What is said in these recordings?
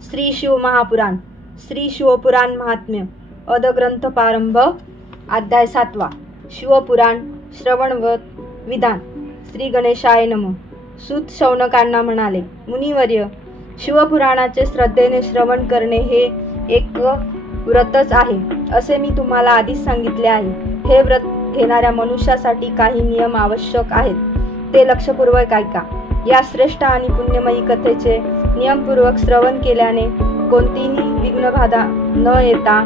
श्री शिव महापुराण, श्री शिवपुराण महात्म्य, अदग्रंथ प्रारंभ, अध्याय 7वा, शिवपुराण श्रवणवत विधान. श्री गणेशाय नमः. सूत शौनकांना म्हणाले, मुनिवर्य, शिवपुराणाचे श्रद्धेने श्रवण करणे हे एक व्रतच आहे, असे मी तुम्हाला आधीच सांगितले आहे. हे व्रत घेणाऱ्या मनुष्यासाठी काही नियम आवश्यक आहेत, ते लक्षपूर्वक ऐका. या श्रेष्ठ आणि पुण्यमयी कथेचे नियमपूर्वक श्रवण केल्याने कोणतीही विघ्नबाधा न येता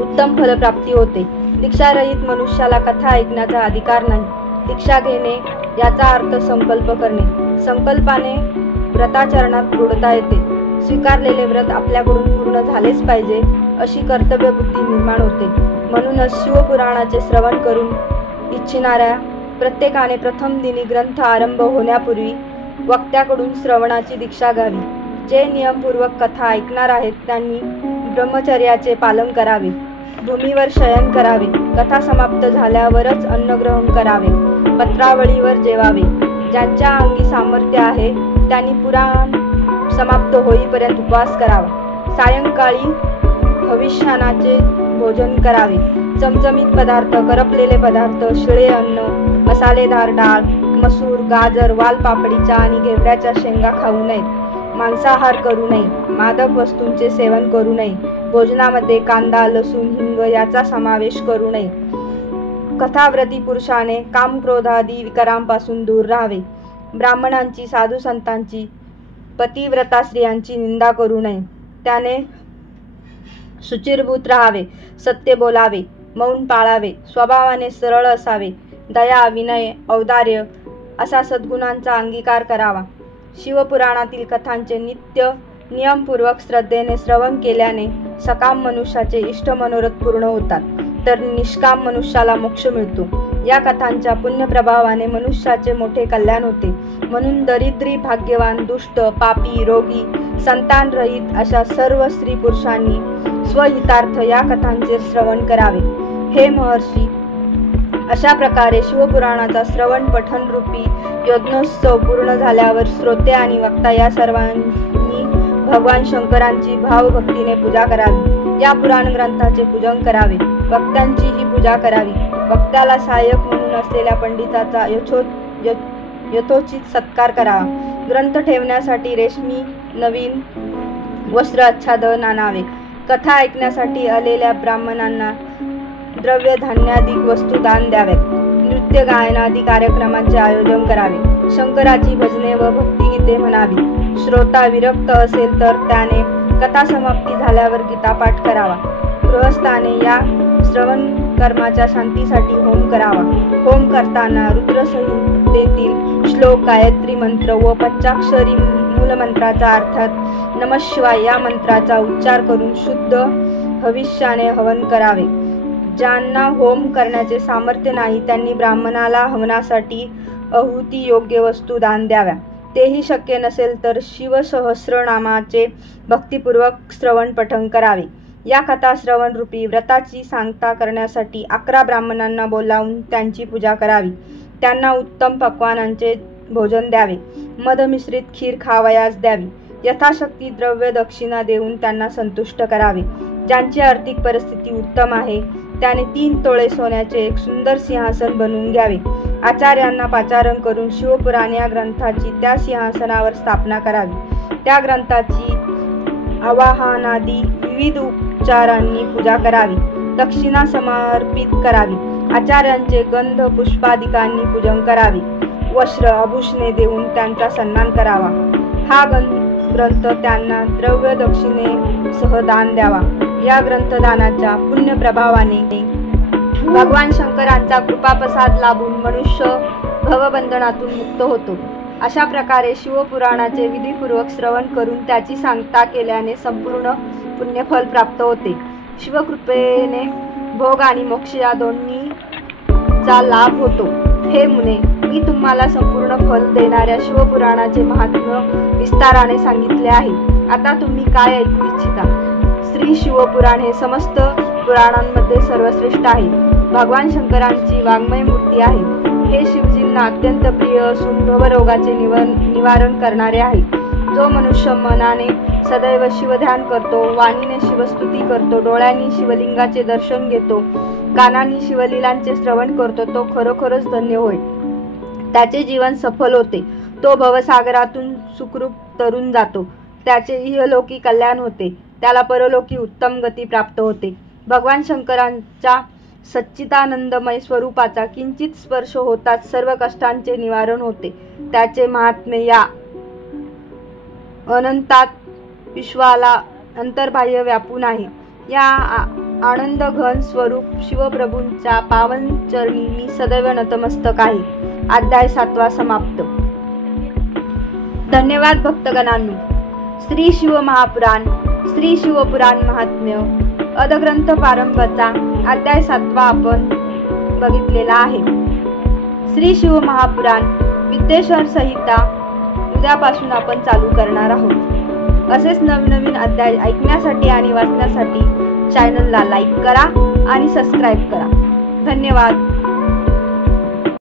उत्तम फलप्राप्ती होते. दीक्षारहित मनुष्याला कथा ऐकण्याचा अधिकार नाही. दीक्षा घेणे याचा अर्थ संकल्प करणे. संकल्पाने व्रताचरणात दृढता येते. स्वीकारलेले व्रत आपल्याकडून पूर्ण झालेच पाहिजे अशी कर्तव्य बुद्धी निर्माण होते. म्हणूनच शिवपुराणाचे श्रवण करून इच्छिणाऱ्या प्रत्येकाने प्रथम दिनी ग्रंथ आरंभ होण्यापूर्वी वक्त्याकडून श्रवणाची दीक्षा घ्यावी. जे नियमपूर्वक कथा ऐकणार आहेत त्यांनी ब्रह्मचर्याचे पालन करावे. भूमीवर शयन करावे. कथा समाप्त झाल्यावरच अन्नग्रहण करावे. पत्रावळीवर जेवावे. ज्यांच्या अंगी सामर्थ्य आहे त्यांनी पुराण समाप्त होईपर्यंत उपवास करावा. सायंकाळी हविष्यानाचे भोजन करावे. चमचमीत पदार्थ, करपलेले पदार्थ, शिळे अन्न, मसालेदार डाळ, मसूर, गाजर, वालपापडीच्या आणि घेवड्याच्या शेंगा खाऊ नयेत. मांसाहार करू नये. मादक वस्तूंचे सेवन करू नये. भोजनामध्ये कांदा, लसूण, हिंग याचा समावेश करू नये. कथाव्रती पुरुषाने काम, क्रोधादी विकारांपासून दूर राहावे. ब्राह्मणांची, साधू संतांची, पतिव्रता स्त्रियांची निंदा करू नये. त्याने शुचिर्भूत राहावे. सत्य बोलावे. मौन पाळावे. स्वभावाने सरळ असावे. दया, विनय, औदार्य असा सद्गुणांचा अंगीकार करावा. शिवपुराणातील कथांचे नित्य नियमपूर्वक श्रद्धेने श्रवण केल्याने सकाम मनुष्याचे इष्ट मनोरथ पूर्ण होतात, तर निष्काम मनुष्याला मोक्ष मिळतो. या कथांच्या पुण्यप्रभावाने मनुष्याचे मोठे कल्याण होते. म्हणून दरिद्री, भाग्यवान, दुष्ट, पापी, रोगी, संतानरहित अशा सर्व स्त्री पुरुषांनी स्वहितार्थ या कथांचे श्रवण करावे. हे महर्षी, अशा प्रकारे शिवपुराणाचा श्रवण पठण रूपी यज्ञोत्सव पूर्ण झाल्यावर श्रोते आणि वक्ता या सर्वांनी भगवान शंकरांची भावभक्तीने पूजा करावी. या पुराण ग्रंथाचे पूजन करावे. वक्त्यांचीही पूजा करावी. वक्त्याला सहाय्यक म्हणून असलेल्या पंडिताचा यथोचित सत्कार करावा. ग्रंथ ठेवण्यासाठी रेशमी नवीन वस्त्र आच्छादन आणावे. कथा ऐकण्यासाठी आलेल्या ब्राह्मणांना द्रव्य, धान्यादी वस्तू दान द्याव्यात. नृत्य, गायनादी कार्यक्रमांचे आयोजन करावे. शंकराची भजने व भक्तिगीते म्हणावी. श्रोता विरक्त असेल तर त्याने कथा समाप्ती झाल्यावर गीतापाठ करावा. गृहस्थाने या श्रवण कर्माच्या शांतीसाठी होम करावा. होम करताना रुद्रसंहितेतील श्लोक, गायत्री मंत्र व पंचाक्षरी मूलमंत्राचा अर्थात नमःशिवाय या मंत्राचा उच्चार करून शुद्ध हविष्याने हवन करावे. ज्यांना होम करण्याचे सामर्थ्य नाही त्यांनी ब्राह्मणाला हवनासाठी आहुती योग्य वस्तू दान द्याव्या. तेही शक्य नसेल तर शिवसहस्रनामाचे भक्तिपूर्वक श्रवण पठण करावे. या कथा श्रवण रूपी व्रताची सांगता करण्यासाठी 11 ब्राह्मणांना बोलावून त्यांची पूजा करावी. त्यांना उत्तम पक्वानांचे भोजन द्यावे. मधमिश्रित खीर खावयास द्यावी. यथाशक्ती द्रव्य दक्षिणा देऊन त्यांना संतुष्ट करावे. ज्यांची आर्थिक परिस्थिती उत्तम आहे त्याने 3 तोळे सोन्याचे एक सुंदर सिंहासन बनवून घ्यावे. आचार्यांना पाचारण करून शिवपुराण या ग्रंथाची त्या सिंहासनावर स्थापना करावी. त्या ग्रंथाची आवाहनादी विविध उपचारांनी पूजा करावी. दक्षिणा समर्पित करावी. आचार्यांचे गंध पुष्पादिकांनी पूजन करावे. वस्त्र आभूषणे देऊन त्यांचा सन्मान करावा. हा ग्रंथ त्यांना द्रव्य दक्षिणेसह दान द्यावा. या ग्रंथदानाच्या पुण्यप्रभावाने भगवान शंकरांचा कृपाप्रसाद लाभून मनुष्य भवबंधनातून मुक्त होतो. अशा प्रकारे शिवपुराणाचे विधीपूर्वक श्रवण करून त्याची सांगता केल्याने संपूर्ण पुण्यफल प्राप्त होते. शिवकृपेने भोग आणि मोक्ष या दोन्हीचा लाभ होतो. हे मुने, मी तुम्हाला संपूर्ण फल देणाऱ्या शिवपुराणाचे महात्म्य विस्ताराने सांगितले आहे. आता तुम्ही काय ऐकू इच्छिता? श्री शिवपुराण हे समस्त पुराणांमध्ये सर्वश्रेष्ठ आहे. भगवान शंकरांची वाङ्मय मूर्ती आहे. हे शिवजींना अत्यंत प्रिय असून भवरोगाचे निवारण करणारे आहे. जो मनुष्य मनाने सदैव शिवध्यान करतो, वाणीने शिवस्तुती करतो, डोळ्यांनी शिवलिंगाचे दर्शन घेतो, कानांनी शिवलीलांचे श्रवण करतो, तो खरोखरच धन्य होय. त्याचे जीवन सफल होते. तो भवसागरातून सुखरूप तरून जातो. त्याचे इहलोकी कल्याण होते. त्याला परलोकी उत्तम गती प्राप्त होते. भगवान शंकरांच्या सच्चिदानंदमय स्वरूपाचा किंचित स्पर्श होताच सर्व कष्टांचे निवारण होते. त्याचे महात्म्य या अनंतात विश्वाला अंतर्बाह्य व्यापून आहे. या आनंद घन स्वरूप शिवप्रभूंच्या पावन चरणी मी सदैव नतमस्तक आहे. अध्याय 7 समाप्त. धन्यवाद भक्तगणांनो. श्री शिव महापुराण, श्री शिवपुराण महात्म्य, अदग्रंथ प्रारंभचा अध्याय 7 आपण बघितलेला आहे. श्री शिव महापुराण विद्येश्वर संहिता उद्यापासून आपण चालू करणार आहोत. असेच नवनवीन अध्याय ऐकण्यासाठी आणि वाचण्यासाठी चॅनलला लाईक करा आणि सबस्क्राईब करा. धन्यवाद.